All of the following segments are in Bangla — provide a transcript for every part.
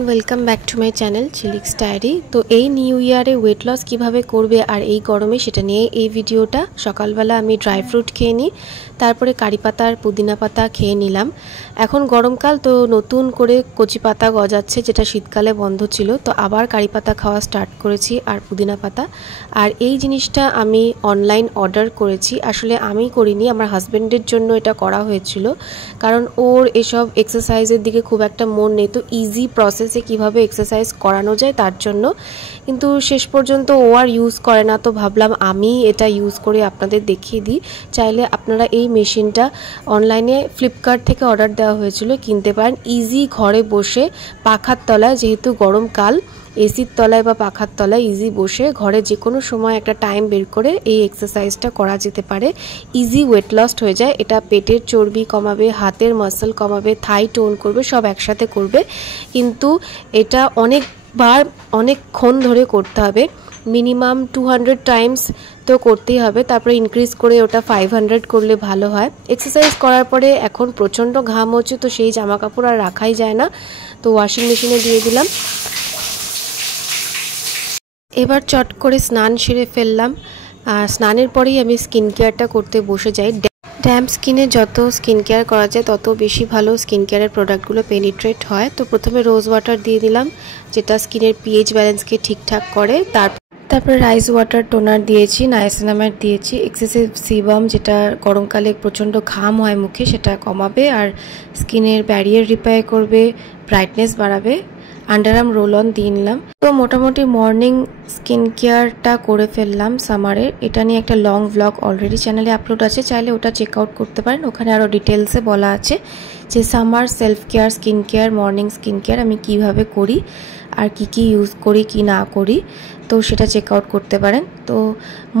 Everyone welcome back to my channel चिलिक्स डायरी। तो ये निउ ईयारे वेट लस किभाबे करबे और এই গরমে সেটা নিয়ে এই ভিডিওটা। সকালবেলা আমি ড্রাই ফ্রুট খেয়ে নিই, তারপরে কারি পাতা আর পুদিনা পাতা খেয়ে নিলাম। এখন গরমকাল তো নতুন করে কচি পাতা গজাচ্ছে, যেটা শীতকালে বন্ধ ছিল, তো আবার কারি পাতা খাওয়া স্টার্ট করেছি আর পুদিনা পাতা। আর এই জিনিসটা আমি অনলাইন অর্ডার করেছি, আসলে আমি করিনি, আমার হাজবেন্ডের জন্য এটা করা হয়েছিল, কারণ ওর এসব এক্সারসাইজের দিকে খুব একটা মন নেই, তো ইজি প্রসেসে কিভাবে এক্সারসাইজ করানো যায় তার জন্য। কিন্তু শেষ পর্যন্ত ও আর ইউজ করে না, তো ভাবলাম আমি এটা ইউজ করে আপনাদের দেখিয়ে দিই। চাইলে আপনারা এই মেশিনটা অনলাইনে ফ্লিপকার্ট থেকে অর্ডার দেওয়া হয়েছিল, কিনতে পারেন ইজি ঘরে বসে পাখার তলায়, যেহেতু গরমকাল এসির তলায় বা পাখার তলায় ইজি বসে ঘরে যে কোনো সময় একটা টাইম বের করে এই এক্সারসাইজটা করা যেতে পারে। ইজি ওয়েট লস হয়ে যায়, এটা পেটের চর্বি কমাবে, হাতের মাসল কমাবে, থাই টোন করবে, সব একসাথে করবে। কিন্তু এটা অনেকবার অনেকক্ষণ ধরে করতে হবে, মিনিমাম 200 টাইমস তো করতেই হবে, তারপরে ইনক্রিজ করে ওটা 500 করলে ভালো হয়। এক্সারসাইজ করার পরে এখন প্রচণ্ড ঘাম হচ্ছে, তো সেই জামা কাপড় আর রাখাই যায় না, তো ওয়াশিং মেশিনে দিয়ে দিলাম। এবার চট করে স্নান সেরে ফেললাম, আর স্নানের পরেই আমি স্কিন কেয়ারটা করতে বসে যাই। ড্যাম্প স্কিনে যত স্কিন কেয়ার করা যায় তত বেশি ভালো স্কিন কেয়ারের প্রোডাক্টগুলো পেনিট্রেট হয়। তো প্রথমে রোজ ওয়াটার দিয়ে দিলাম, যেটা স্কিনের পিএইচ ব্যালেন্সকে ঠিকঠাক করে। তারপরে রাইস ওয়াটার টোনার দিয়েছি, নায়াসিনামাইড দিয়েছি, এক্সেসিভ সিবাম, যেটা গরমকালে প্রচণ্ড ঘাম হয় মুখে, সেটা কমাবে আর স্কিনের ব্যারিয়ার রিপেয়ার করবে, ব্রাইটনেস বাড়াবে। আন্ডারআর্ম রোল অন দিয়ে নিলাম। তো মোটামুটি মর্নিং স্কিন কেয়ারটা করে ফেললাম সামারে। এটা নিয়ে একটা লং ভ্লগ অলরেডি চ্যানেলে আপলোড আছে, চাইলে ওটা চেক আউট করতে পারেন, ওখানে আরও ডিটেলসে বলা আছে যে summer self care, skin care, morning skin care আমি কিভাবে করি আর কি ইউজ করি কি না করি, তো সেটা চেক আউট করতে পারেন। তো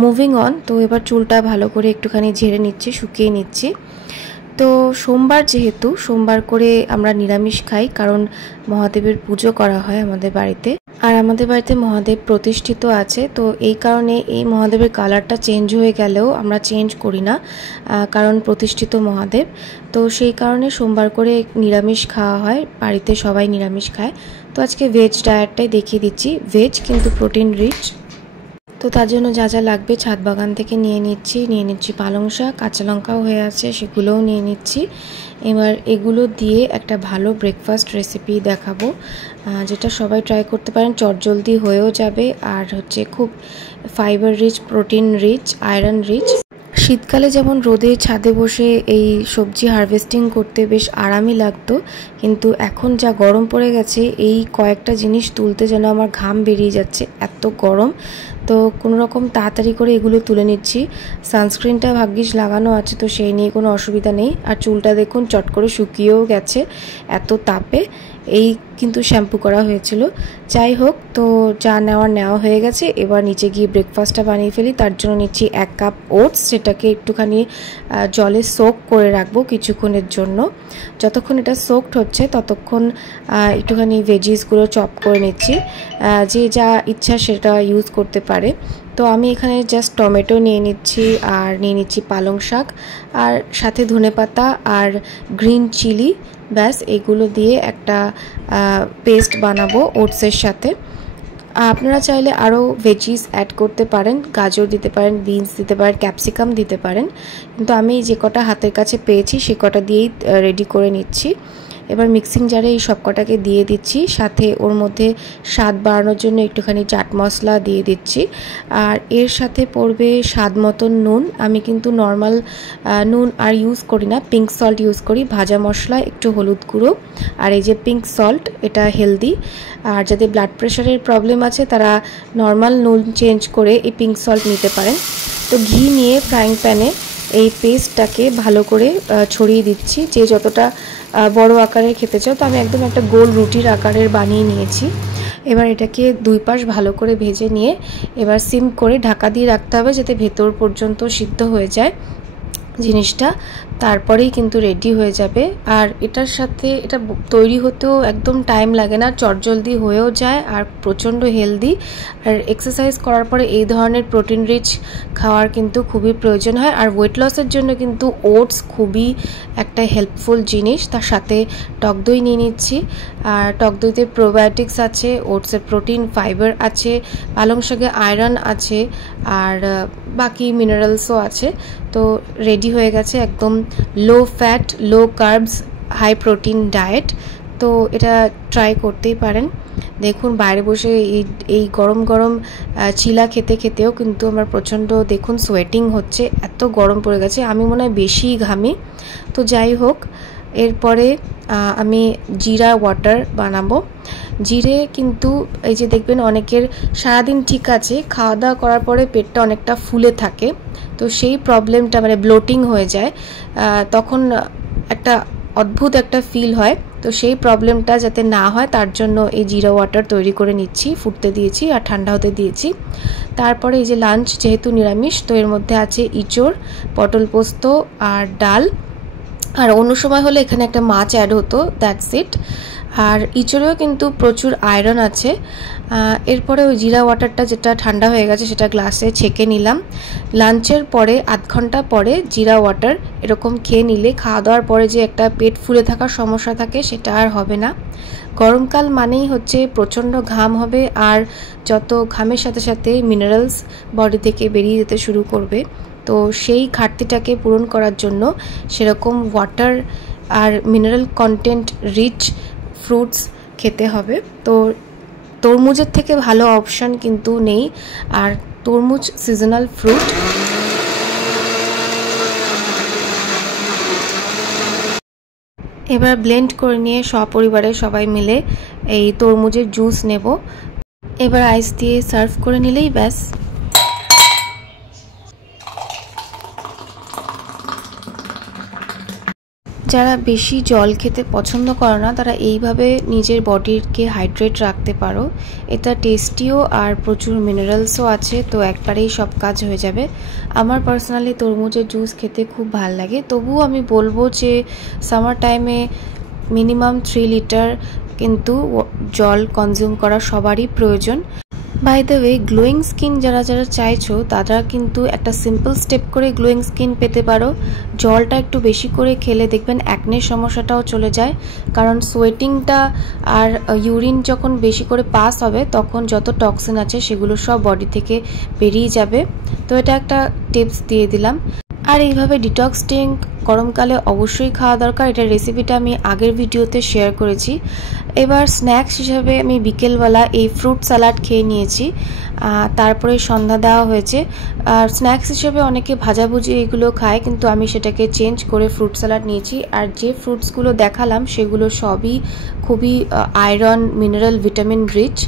মুভিং অন, তো এবার চুলটা ভালো করে একটুখানি ঝেড়ে নিচ্ছি, শুকিয়ে নিচ্ছি। তো সোমবার, যেহেতু সোমবার করে আমরা নিরামিষ খাই, কারণ মহাদেবের পুজো করা হয় আমাদের বাড়িতে, আর আমাদের বাড়িতে মহাদেব প্রতিষ্ঠিত আছে, তো এই কারণে এই মহাদেবের কালারটা চেঞ্জ হয়ে গেলেও আমরা চেঞ্জ করি না, কারণ প্রতিষ্ঠিত মহাদেব। তো সেই কারণে সোমবার করে নিরামিষ খাওয়া হয়, বাড়িতে সবাই নিরামিষ খায়। তো আজকে ভেজ ডায়েটটাই দেখিয়ে দিচ্ছি, ভেজ কিন্তু প্রোটিন রিচ। তো তার জন্য যা যা লাগবে ছাদ বাগান থেকে নিয়ে নিচ্ছি পালং শাক, কাঁচা লঙ্কাও হয়ে আছে, সেগুলোও নিয়ে নিচ্ছি। এবার এগুলো দিয়ে একটা ভালো ব্রেকফাস্ট রেসিপি দেখাবো, যেটা সবাই ট্রাই করতে পারেন, চটজলদি হয়েও যাবে, আর হচ্ছে খুব fibre rich, protein rich, iron rich. শীতকালে যেমন রোদে ছাদে বসে এই সবজি হারভেস্টিং করতে বেশ আরামই লাগতো, কিন্তু এখন যা গরম পড়ে গেছে, এই কয়েকটা জিনিস তুলতে যেন আমার ঘাম বেরিয়ে যাচ্ছে, এত গরম। তো কোনো রকম তাড়াতাড়ি করে এগুলো তুলে নিচ্ছি। সানস্ক্রিনটা ভাগ্যিস লাগানো আছে, তো সেই নিয়ে কোনো অসুবিধা নেই। আর চুলটা দেখুন চট করে শুকিয়েও গেছে এত তাপে, এই কিন্তু শ্যাম্পু করা হয়েছিল। যাই হোক, তো যা নেওয়া হয়ে গেছে, এবার নিচে গিয়ে ব্রেকফাস্টটা বানিয়ে ফেলি। তার জন্য নিচ্ছি 1 কাপ ওটস, সেটাকে একটুখানি জলে সোক করে রাখবো কিছুক্ষণের জন্য। যতক্ষণ এটা সোকড হচ্ছে ততক্ষণ একটুখানি ভেজিসগুলো চপ করে নিচ্ছি, যে যা ইচ্ছা সেটা ইউজ করতে পারে। তো আমি এখানে জাস্ট টমেটো নিয়ে নিচ্ছি, আর নিয়ে নিচ্ছি পালং শাক, আর সাথে ধনেপাতা আর গ্রিন চিলি, ব্যাস এগুলো দিয়ে একটা পেস্ট বানাবো ওটসের সাথে। আপনারা চাইলে আরও ভেজিস অ্যাড করতে পারেন, গাজর দিতে পারেন, বিনস দিতে পারেন, ক্যাপসিকাম দিতে পারেন, কিন্তু আমি যে কটা হাতের কাছে পেয়েছি সে কটা দিয়েই রেডি করে নিচ্ছি। এবার মিক্সিং জারে এই সব কটাকে দিয়ে দিচ্ছি, সাথে ওর মধ্যে স্বাদ বাড়ানোর জন্য একটুখানি চাট মশলা দিয়ে দিচ্ছি, আর এর সাথে পড়বে স্বাদ মতন নুন। আমি কিন্তু নর্মাল নুন আর ইউজ করি না, পিঙ্ক সল্ট ইউজ করি, ভাজা মশলা, একটু হলুদ গুঁড়ো, আর এই যে পিঙ্ক সল্ট, এটা হেলদি। আর যাদের ব্লাড প্রেশারের প্রবলেম আছে তারা নর্মাল নুন চেঞ্জ করে এই পিঙ্ক সল্ট নিতে পারেন। তো ঘি নিয়ে ফ্রাইং প্যানে এই পেস্টটাকে ভালো করে ছড়িয়ে দিচ্ছি, যে যতটা বড় আকারের খেতে চাও। তো আমি একদম একটা গোল রুটির আকারের বানিয়ে নিয়েছি। এবার এটাকে দুই পাশ ভালো করে ভেজে নিয়ে এবার সিম করে ঢাকা দিয়ে রাখতে হবে, যাতে ভেতর পর্যন্ত সিদ্ধ হয়ে যায়। জিনিসটা, তারপরেই কিন্তু রেডি হয়ে যাবে। আর এটার সাথে এটা তৈরি হতেও একদম টাইম লাগে না, চটজলদি হয়েও যায় আর প্রচণ্ড হেলদি। আর এক্সারসাইজ করার পরে এই ধরনের প্রোটিন রিচ খাওয়ার কিন্তু খুবই প্রয়োজন হয়। আর ওয়েট লসের জন্য কিন্তু ওটস খুবই একটা হেল্পফুল জিনিস। তার সাথে টক দই নিয়ে নিচ্ছি, আর টক দইতে প্রোবায়োটিক্স আছে, ওটসের প্রোটিন ফাইবার আছে, পালং শাকে আয়রন আছে, আর বাকি মিনারেলসও আছে। তো রেডি হয়ে গেছে একদম লো ফ্যাট, লো কার্বস, হাই প্রোটিন ডায়েট। তো এটা ট্রাই করতেই পারেন। দেখুন বাইরে বসে এই গরম গরম চিলা খেতে খেতেও কিন্তু আমার প্রচণ্ড দেখুন সোয়েটিং হচ্ছে, এত গরম পড়ে গেছে, আমি মনে হয় বেশি ঘামি। তো যাই হোক, এরপরে আমি জিরা ওয়াটার বানাবো। জিরে কিন্তু এই যে দেখবেন অনেকের সারাদিন ঠিক আছে, খাওয়া দাওয়া করার পরে পেটটা অনেকটা ফুলে থাকে, তো সেই প্রবলেমটা মানে ব্লোটিং হয়ে যায়, তখন একটা অদ্ভুত একটা ফিল হয়। তো সেই প্রবলেমটা যাতে না হয় তার জন্য এই জিরা ওয়াটার তৈরি করে নিচ্ছি, ফুটতে দিয়েছি আর ঠান্ডা হতে দিয়েছি। তারপরে এই যে লাঞ্চ যেহেতু নিরামিষ, তো এর মধ্যে আছে ইঁচড়, পটল পোস্ত আর ডাল। আর অন্য সময় হলে এখানে একটা মাছ অ্যাড হতো, দ্যাটস ইট। আর ইঁচড়েও কিন্তু প্রচুর আয়রন আছে। এরপরে ওই জিরা ওয়াটারটা যেটা ঠান্ডা হয়ে গেছে সেটা গ্লাসে ছেঁকে নিলাম। লাঞ্চের পরে আধ ঘন্টা পরে জিরা ওয়াটার এরকম খেয়ে নিলে খাওয়া দাওয়ার পরে যে একটা পেট ফুলে থাকার সমস্যা থাকে সেটা আর হবে না। গরমকাল মানেই হচ্ছে প্রচণ্ড ঘাম হবে, আর যত ঘামের সাথে সাথে মিনারেলস বডি থেকে বেরিয়ে যেতে শুরু করবে। তো সেই ঘাটতিটাকে পূরণ করার জন্য সেরকম ওয়াটার আর মিনারেল কন্টেন্ট রিচ ফ্রুটস খেতে হবে। তো তরমুজের থেকে ভালো অপশন কিন্তু নেই, আর তরমুজ সিজনাল ফ্রুট। এবার ব্লেন্ড করে নিয়ে সপরিবারে সবাই মিলে এই তরমুজের জুস নেব। এবার আইস দিয়ে সার্ভ করে নিলেই ব্যাস। যারা বেশি জল খেতে পছন্দ করে না তারা এইভাবে নিজের বডিকে হাইড্রেট রাখতে পারো। এটা টেস্টিও আর প্রচুর মিনারেলসও আছে, তো একবারেই সব কাজ হয়ে যাবে। আমার পার্সোনালি তরমুজের জুস খেতে খুব ভাল লাগে, তবুও আমি বলবো যে সামার টাইমে মিনিমাম 3 লিটার কিন্তু জল কনজিউম করা সবারই প্রয়োজন। By the way, glowing skin যারা যারা চাইছো তারা কিন্তু একটা সিম্পল স্টেপ করে গ্লোয়িং স্কিন পেতে পারো। জলটা একটু বেশি করে খেলে দেখবেন অ্যাকনের সমস্যাটাও চলে যায়, কারণ সোয়েটিংটা আর ইউরিন যখন বেশি করে পাস হবে তখন যত টক্সিন আছে সেগুলো সব বডি থেকে বেরিয়ে যাবে। তো এটা একটা টিপস দিয়ে দিলাম। আর এইভাবে ডিটক্স ড্রিঙ্ক গরমকালে অবশ্যই খাওয়া দরকার, এটার রেসিপিটা আমি আগের ভিডিওতে শেয়ার করেছি। এবার স্ন্যাক্স হিসাবে আমি বিকেলবেলা এই ফ্রুট স্যালাড খেয়ে নিয়েছি, তারপরে সন্ধ্যা দেওয়া হয়েছে। আর স্ন্যাক্স হিসেবে অনেকে ভাজাভুজি এগুলো খায়, কিন্তু আমি সেটাকে চেঞ্জ করে ফ্রুট স্যালাড নিয়েছি। আর যে ফ্রুটসগুলো দেখালাম সেগুলো সবই খুবই আয়রন, মিনারেল, ভিটামিন রিচ,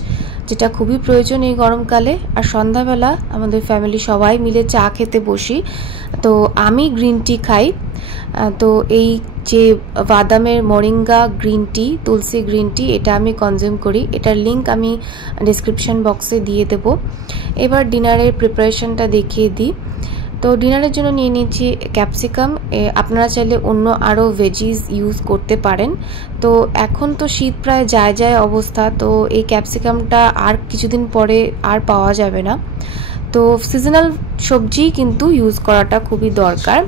যেটা খুবই প্রয়োজন এই গরমকালে। আর সন্ধ্যাবেলা আমাদের ফ্যামিলি সবাই মিলে চা খেতে বসি, তো আমি গ্রিন টি খাই। তো এই যে বাদামের মোরিঙ্গা গ্রিন টি, তুলসী গ্রিন টি, এটা আমি কনজিউম করি। এটার লিঙ্ক আমি ডেসক্রিপশন বক্সে দিয়ে দেব। এবার ডিনারের প্রিপারেশনটা দেখিয়ে দিই। তো ডিনারের জন্য নিয়ে নিচ্ছি ক্যাপসিকাম। আপনারা চাইলে অন্য আরও ভেজিস ইউজ করতে পারেন। তো এখন তো শীত প্রায় যায় যায় অবস্থা, তো এই ক্যাপসিকামটা আর কিছুদিন পরে আর পাওয়া যাবে না। তো সিজনাল সবজি কিন্তু ইউজ করাটা খুবই দরকার।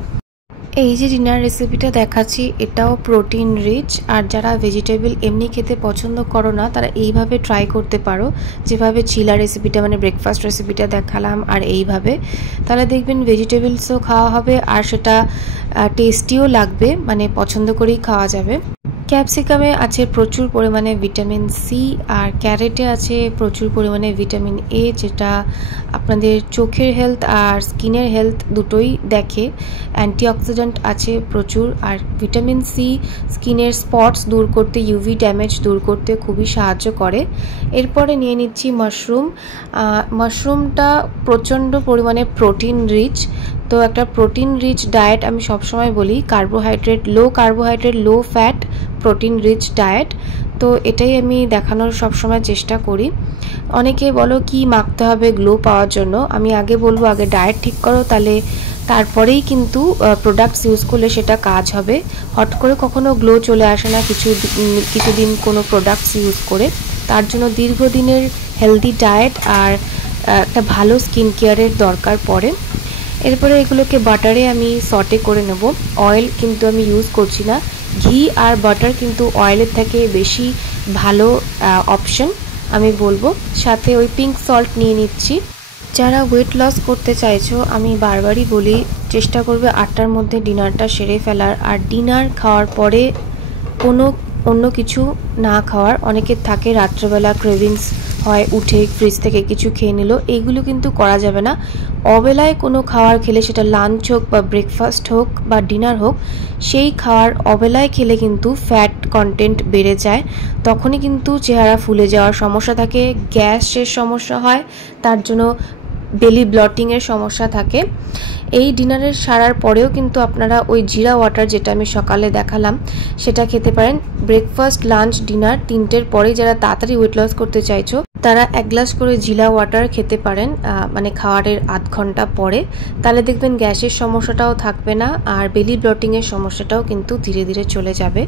এই যে ডিনার রেসিপিটা দেখাচ্ছি এটাও প্রোটিন রিচ, আর যারা ভেজিটেবল এমনি খেতে পছন্দ করো না তারা এইভাবে ট্রাই করতে পারো, যেভাবে চিলা রেসিপিটা মানে ব্রেকফাস্ট রেসিপিটা দেখালাম, আর এইভাবে তাহলে দেখবেন ভেজিটেবলসও খাওয়া হবে আর সেটা টেস্টিও লাগবে, মানে পছন্দ করেই খাওয়া যাবে। ক্যাপসিকামে আছে প্রচুর পরিমাণে ভিটামিন সি, আর ক্যারেটে আছে প্রচুর পরিমাণে ভিটামিন এ, যেটা আপনাদের চোখের হেলথ আর স্কিনের হেলথ দুটোই দেখে। অ্যান্টিঅক্সিডেন্ট আছে প্রচুর, আর ভিটামিন সি স্কিনের স্পটস দূর করতে, ইউভি ড্যামেজ দূর করতে খুবই সাহায্য করে। এরপরে নিয়ে নিচ্ছি মাশরুম। মাশরুমটা প্রচণ্ড পরিমাণে প্রোটিন রিচ। তো একটা প্রোটিন রিচ ডায়েট আমি সবসময় বলি carbohydrate, low fat protein rich diet. তো এটাই আমি দেখানোর সবসময় চেষ্টা করি। অনেকে বলো কি মাখতে হবে গ্লো পাওয়ার জন্য, আমি আগে বলবো আগে ডায়েট ঠিক করো, তাহলে তারপরেই কিন্তু প্রোডাক্টস ইউজ করলে সেটা কাজ হবে। হট করে কখনো গ্লো চলে আসে না কিছুদিন কোনো প্রোডাক্টস ইউজ করে। তার জন্য দীর্ঘদিনের হেলদি ডায়েট আর একটা ভালো স্কিন কেয়ারের দরকার পড়ে। এরপরে এগুলোকে বাটারে আমি সটে করে নেব। অয়েল কিন্তু আমি ইউজ করছি না। ঘি আর বাটার কিন্তু অয়েলের থেকে বেশি ভালো অপশন আমি বলবো। সাথে ওই পিঙ্ক সল্ট নিয়ে নিচ্ছি। যারা ওয়েট লস করতে চাইছো আমি বারবারই বলি চেষ্টা করবে 8টার মধ্যে ডিনারটা সেরে ফেলার। আর ডিনার খাওয়ার পরে কোনো অন্য কিছু না খাওয়ার। অনেকের থাকে রাত্রেবেলা ক্রেভিংস হয়, উঠে ফ্রিজ থেকে কিছু খেয়ে নিল, এইগুলো কিন্তু করা যাবে না। অবেলায় কোনো খাবার খেলে সেটা লাঞ্চ হোক বা ব্রেকফাস্ট হোক বা ডিনার হোক, সেই খাওয়ার অবেলায় খেলে কিন্তু ফ্যাট কন্টেন্ট বেড়ে যায়। তখনই কিন্তু চেহারা ফুলে যাওয়ার সমস্যা থাকে, গ্যাসের সমস্যা হয়, তার জন্য বেলি ব্লটিংয়ের সমস্যা থাকে। এই ডিনারের সারার পরেও কিন্তু আপনারা ওই জিরা ওয়াটার যেটা আমি সকালে দেখালাম সেটা খেতে পারেন। ব্রেকফাস্ট লাঞ্চ ডিনার 3টের পরে যারা তাড়াতাড়ি ওয়েট লস করতে চাইছো তারা 1 গ্লাস করে জিরা ওয়াটার খেতে পারেন, মানে খাওয়ারের আধ ঘন্টা পরে। তাহলে দেখবেন গ্যাসের সমস্যাটাও থাকবে না আর বেলি ব্লটিংয়ের সমস্যাটাও কিন্তু ধীরে ধীরে চলে যাবে।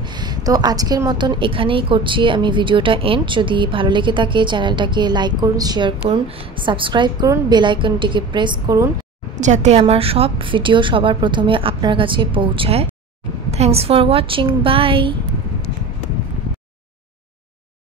তো আজকের মতন এখানেই করছি আমি ভিডিওটা এন্ড। যদি ভালো লেগে থাকে চ্যানেলটাকে লাইক করুন, শেয়ার করুন, সাবস্ক্রাইব করুন, বেল আইকনটিকে প্রেস করুন যাতে আমার সব ভিডিও সবার প্রথমে আপনার কাছে পৌঁছায়। Thanks for watching, by.